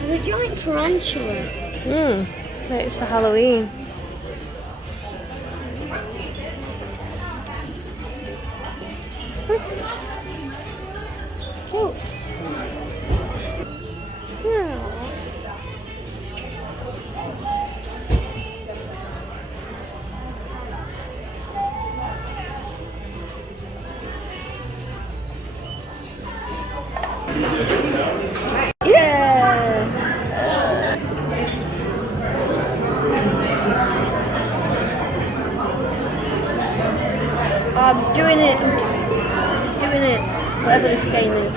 There's a giant tarantula. It's for Halloween. Cute. Yeah. I'm doing it. Whatever this game is.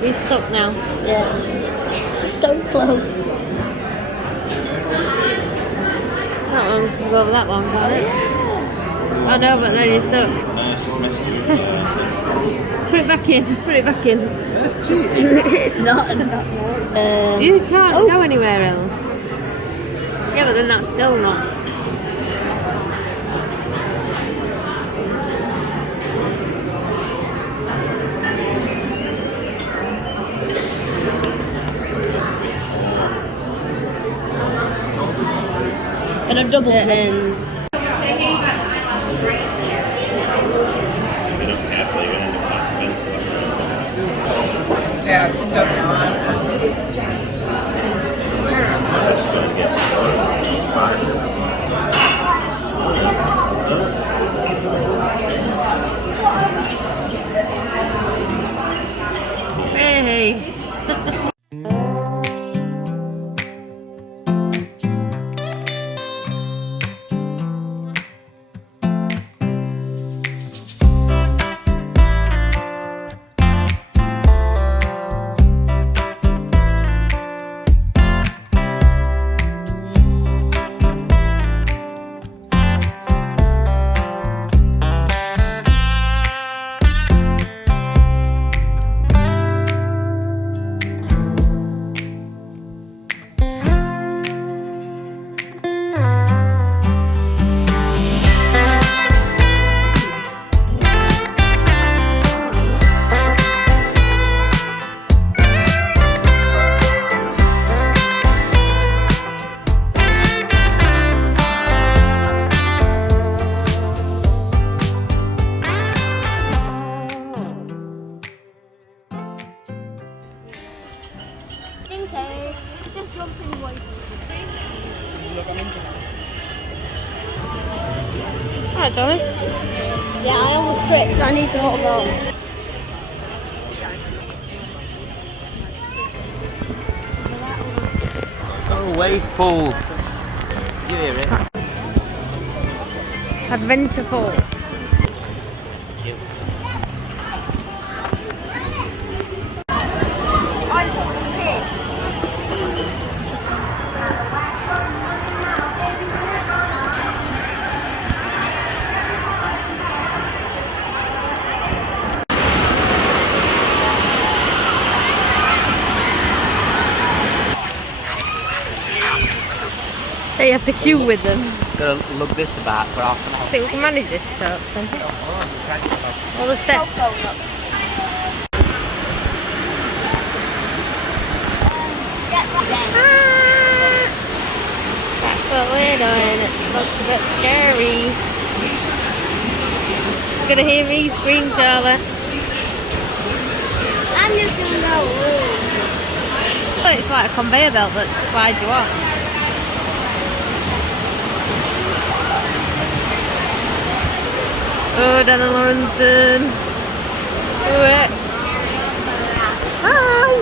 We're stuck now. Yeah. So close. That one can go that long, can't it? I know, but then you're stuck. Put it back in. That's cheating. It's not. You can't go anywhere else. Yeah, but then that's still not. And a double end. Yeah, stuff. Hey. Alright, darling. Yeah, I almost quit because I need to hold on. Go away, Paul. You hear it? Adventureful. So you have to queue with them. Gotta lug this about for half an hour. I think we can manage this stuff, don't you? All the steps. That's what we're doing. It looks a bit scary. You're gonna hear me scream, Charlotte. I'm just gonna go. So it's like a conveyor belt that slides you off. Oh, Dana Lawrenson. Do it. Hi.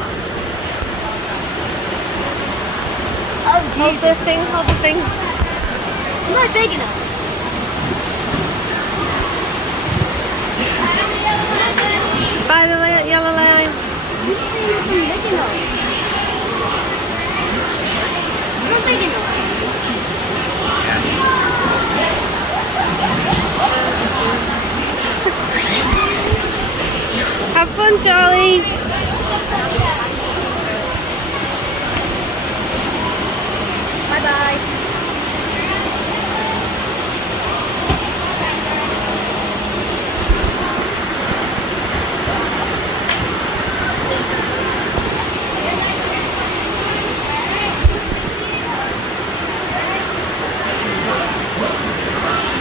Hold the thing, hold the thing. I'm not big enough. By the yellow line. You see if I'm big enough. I'm not big enough. fun, Charlie. Bye-bye.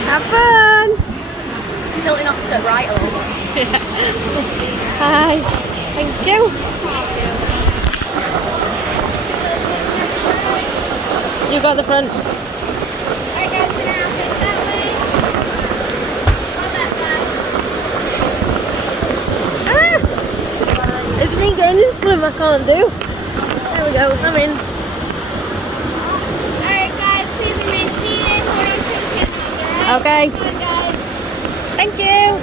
Have fun. Tilting off to the right a little bit. Hi. Thank you. You got the front. Ah! It's me getting into swim I can't do. There we go, I'm in. Alright guys, please remain seated. Okay. Thank you.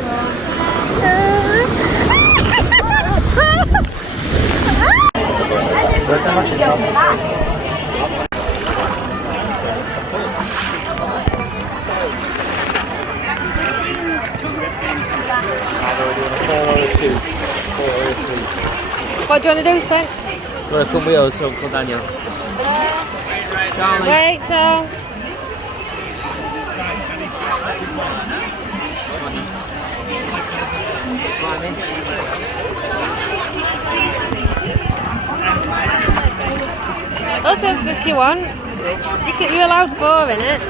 What do you want to do, Spank? Wanna come with us, Uncle Daniel? Charlie. Rachel. Also, if you want, you're allowed 4 in it.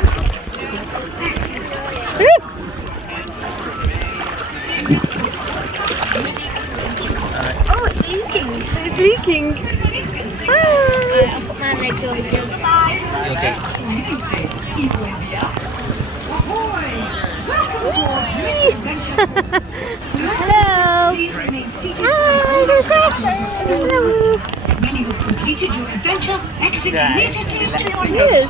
Oh, it's leaking. It's leaking. I'll put my legs over here. Okay. Hello. When you have completed your adventure, exit immediately to your Yes.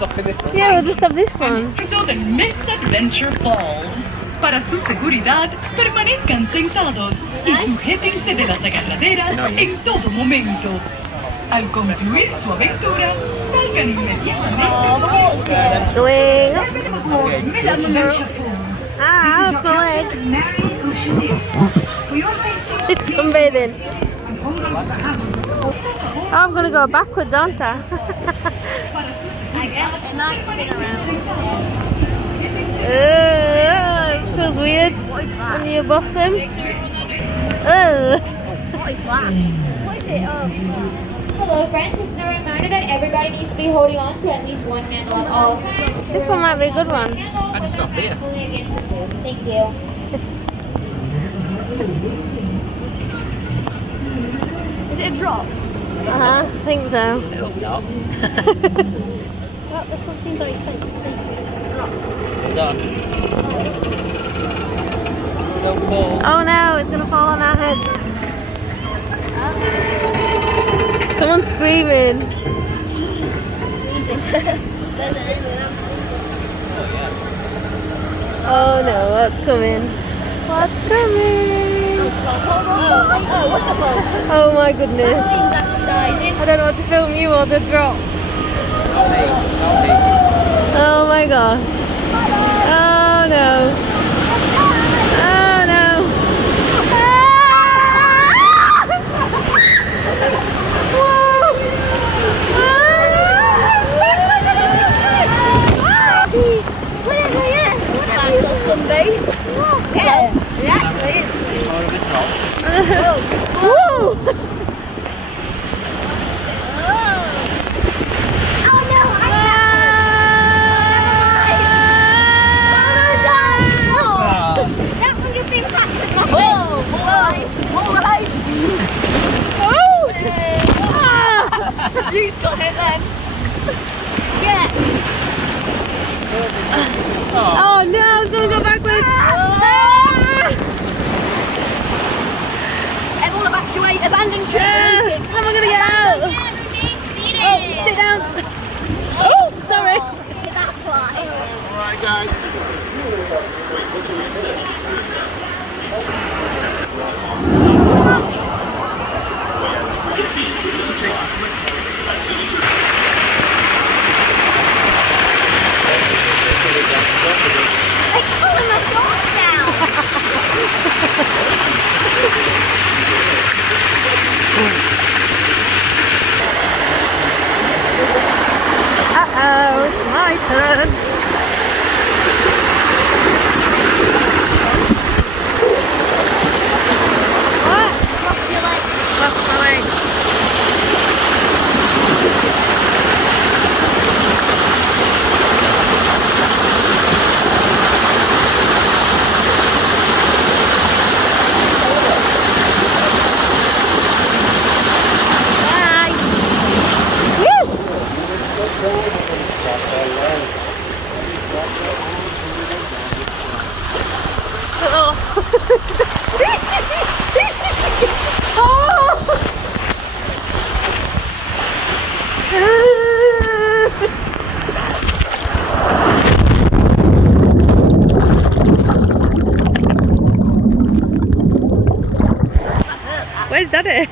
Yeah, we'll just have this one. dentro del Misadventure Falls. Para su seguridad, permanezcan sentados y sujétense de las agarraderas en todo momento. Al concluir su aventura, salgan inmediatamente. Going up. Misadventure Falls. Ah, that's my leg. Mary Gusher. For your safety, It's sunbathing. and hold on to the handle. Oh, I'm going to go backwards, aren't I? It might spin around. It feels weird What is that? on your bottom. What is that? What is it? Oh. Hello friends, this is a reminder that everybody needs to be holding on to at least one handle at all times. This one might be a good one. I just stop here. Pulling against the tube. Thank you. Is it a drop? I think so. I hope not. That still seems like it's a drop. Hold on. Don't fall. Oh no, it's going to fall on our heads. Someone's screaming. Oh no, what's coming? What's coming? What the fuck? Oh my goodness. Capsizing. I don't know what to film you or the drop. Not me. Not me. Oh my gosh. Oh no. Oh no. Sunbathe. Yeah, it actually is. More of a drop. Woo! Oh no! That one just impacted my head. Alright. You just got hit then. Yeah. Oh no, it's gonna go backwards. Everyone evacuate, abandon ship. How am I gonna get out? Oh, sit down. Oh, sorry. That fly. Alright, guys. It's pulling my shorts down. Where's Daddy?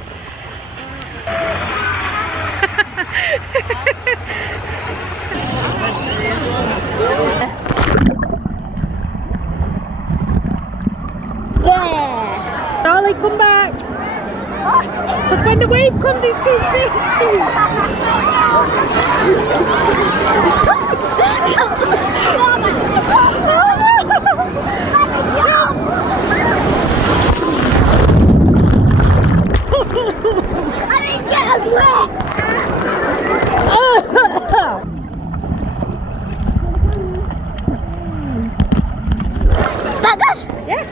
Yeah. Charlie, come back. Because when the wave comes, it's too big. I didn't get as wet. That does. Yeah.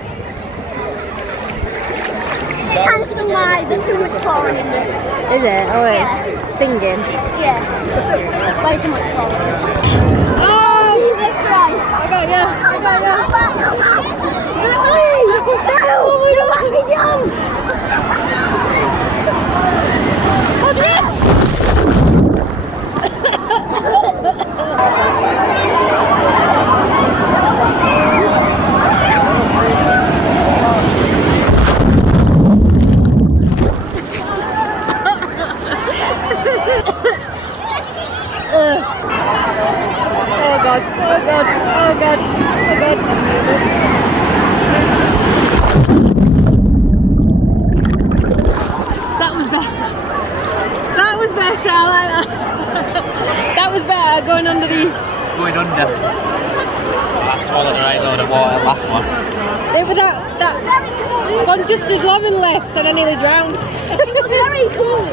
Hands to lie, there's too much chlorine in this. Is it? Oh, it's Yeah. stinging. Yeah. Way too much chlorine. Oh! Jesus Christ. I got you. I got you. You let me jump. What's this? Oh God, oh God, oh God, oh God. That was better. That was better, I like that. That was better, going underneath. Going under. I swallowed a right load of water last one. It was that one just as long and left and I nearly drowned. It was very cool.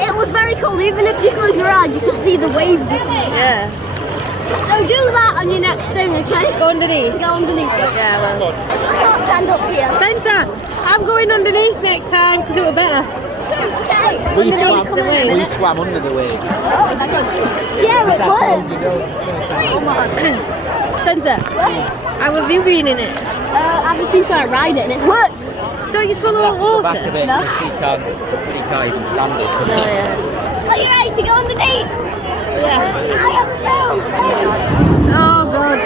It was very cool. Even if you close your eyes, you could see the waves. Yeah. So do that on your next thing, okay? Go underneath. Go underneath. Yeah, well. I can't stand up here. Spencer, I'm going underneath next time because it was better. Okay. We Underneath, come in a swam, we minute. swam under the wave. Yeah, it was. Spencer, how have you been in it? I've just been trying to ride it and it's worked. Don't you swallow all The back of water? it, No. because he can't even stand it. Oh, yeah. Are you ready to go underneath? Yeah. I have to go. Oh, God.